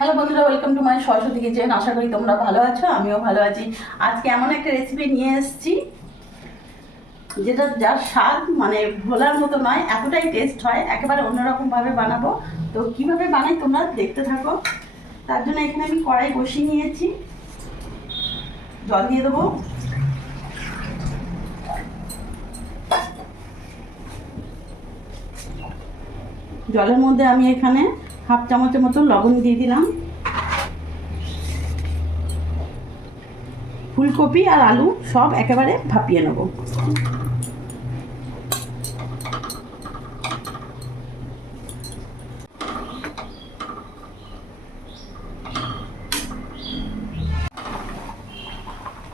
Hello বন্ধুরা welcome to my Saraswati kitchen আশা করি তোমরা ভালো আছো, আমিও ভালো আছি। আজকে এমন একটা রেসিপি নিয়ে এসেছি, যেটা যার স্বাদ মানে ভোলার মতো নয়, এতটাই টেস্ট হয়। একেবারে অন্যরকমভাবে বানাবো। তো কীভাবে বানাই তোমরা দেখতে থাকো। তার জন্য এখানে আমি কড়াই বসিয়ে নিয়েছি। জল দিয়ে দেবো। জলের মধ্যে আমি এখানে হাফ চামচের মতো লবণ দিয়ে দিলাম। ফুলকপি আর আলু সব একেবারে ভাপিয়ে নেব।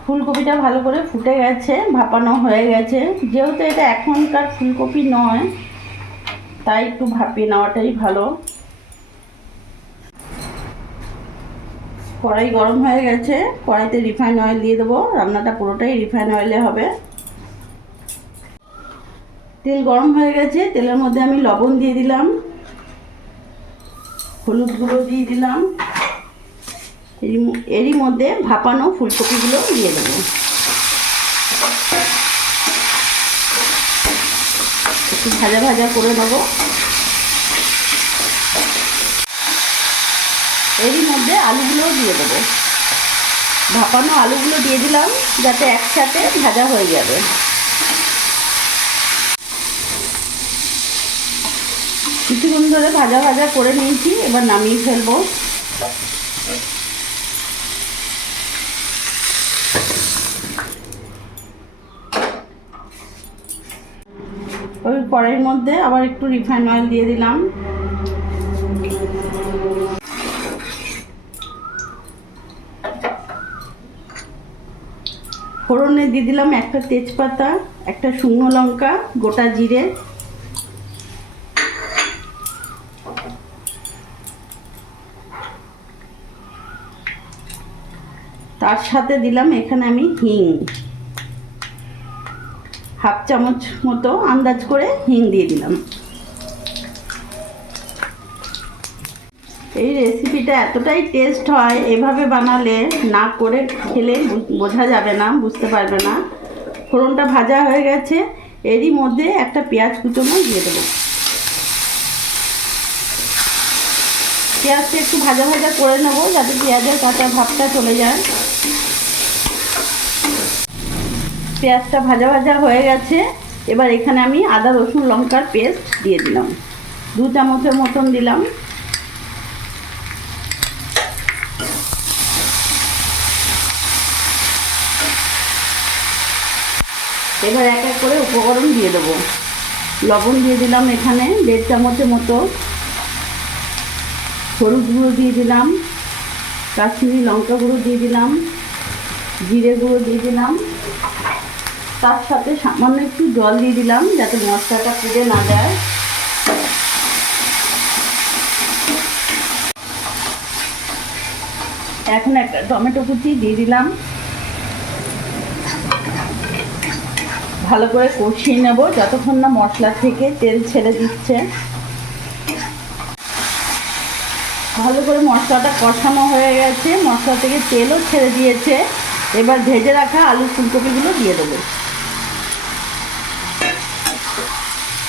ফুলকপিটা ভালো করে ফুটে গেছে, ভাপানো হয়ে গেছে। যেহেতু এটা এখনকার ফুলকপি নয়, তাই একটু ভাপিয়ে নেওয়াটাই ভালো। কড়াই গরম হয়ে গেছে, কড়াইতে রিফাইন অয়েল দিয়ে দেবো, রান্নাটা পুরোটাই রিফাইন অয়েলে হবে। তেল গরম হয়ে গেছে, তেলের মধ্যে আমি লবণ দিয়ে দিলাম, হলুদ গুঁড়ো দিয়ে দিলাম এরই মধ্যে ভাপানো ফুলকপিগুলো দিয়ে দেবো। একটু ভাজা ভাজা করে নেব। এরই মধ্যে আলুগুলোও দিয়ে দেবো। ভাপানো আলুগুলো দিয়ে দিলাম, যাতে একসাথে ভাজা হয়ে যাবে। কিছুক্ষণ ধরে ভাজা ভাজা করে নিয়েছি, এবার নামিয়ে ফেলব। ওই কড়াইয়ের মধ্যে আবার একটু রিফাইন অয়েল দিয়ে দিলাম। ফোড়নে দিয়ে দিলাম একটা তেজপাতা, একটা শুকনো লঙ্কা, গোটা জিরে। তার সাথে দিলাম এখানে আমি হিং। হাফ চামচ মতো আন্দাজ করে হিং দিয়ে দিলাম। এই রেসিপিটা এতটাই টেস্ট হয়, এভাবে বানালে না করে খেলে বোঝা যাবে না, বুঝতে পারবে না। ফোড়নটা ভাজা হয়ে গেছে, এরই মধ্যে একটা পেঁয়াজ কুচোনো দিয়ে দেবো। পেঁয়াজটা একটু ভাজা ভাজা করে নেব, যাতে পেঁয়াজের কাঁচা ভাবটা চলে যায়। পেঁয়াজটা ভাজা ভাজা হয়ে গেছে, এবার এখানে আমি আদা, রসুন, লঙ্কার পেস্ট দিয়ে দিলাম। দু চামচের মতন দিলাম। এবার এক এক করে উপকরণ দিয়ে দেবো। লবণ দিয়ে দিলাম এখানে, দেড় চামচের মতো। হলুদ গুঁড়ো দিয়ে দিলাম, কাশ্মীরি লঙ্কা গুঁড়ো দিয়ে দিলাম, জিরে গুঁড়ো দিয়ে দিলাম। তার সাথে সামান্য একটু জল দিয়ে দিলাম যাতে মশলাটা পুড়ে না যায়। এখন একটা টমেটো কুচি দিয়ে দিলাম। ভালো করে কষিয়ে নেব। যতক্ষণ না মশলা থেকে তেল ছেড়ে দিচ্ছে। ভালো করে মশলাটা কষানো হয়ে গেছে। মশলা থেকে তেলও ছেড়ে দিয়েছে। এবার ভেজে রাখা আলু ফুলকপিগুলো দিয়ে দেবো।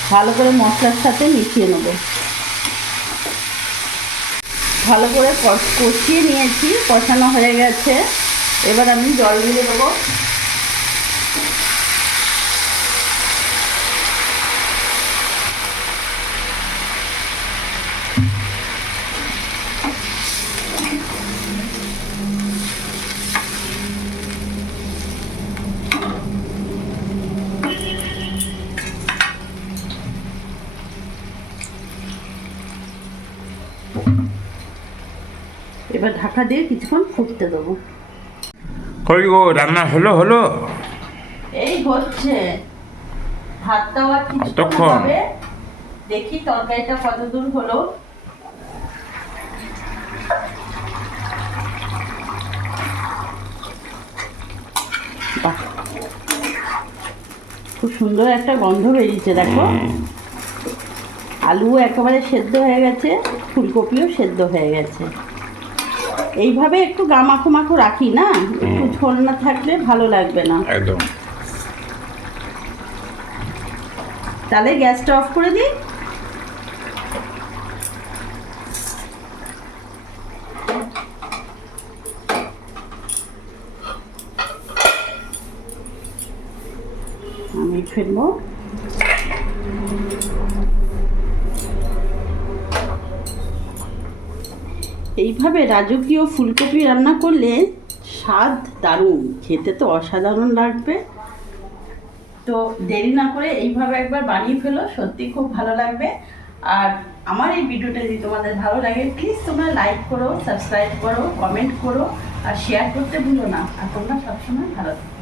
ভালো করে মশলার সাথে মিশিয়ে নেব। ভালো করে কষ- কষিয়ে নিয়েছি। কষানো হয়ে গেছে। এবার আমি জল দিয়ে দেবো। এবার ঢাকা দিয়ে কিছুক্ষণ ফুটতে দেবো। কই গো রান্না হলো হলো? এই হচ্ছে। ভাতটাও আর কিছুক্ষণ হবে। দেখি তরকারিটা কত দূর হলো খুব সুন্দর একটা গন্ধ বেরিয়েছে দেখো। আলু একেবারে সেদ্ধ হয়ে গেছে ফুলকপিও সেদ্ধ হয়ে গেছে। এইভাবে একটু গামাখো মাখো রাখি না? একটু ঝোল না থাকলে ভালো লাগবে না। একদম। তাহলে গ্যাসটা অফ করে দিই। আমি ফেলব। এইভাবে রাজকীয় ফুলকপি রান্না করলে স্বাদ দারুণ, খেতে তো অসাধারণ লাগবে। তো দেরি না করে এইভাবে একবার বানিয়ে ফেলো, সত্যি খুব ভালো লাগবে। আর আমার এই ভিডিওটা যদি তোমাদের ভালো লাগে প্লিজ তোমরা লাইক করো সাবস্ক্রাইব করো কমেন্ট করো, আর শেয়ার করতে ভুলো না। আর তোমরা সবসময় ভালো থাকো।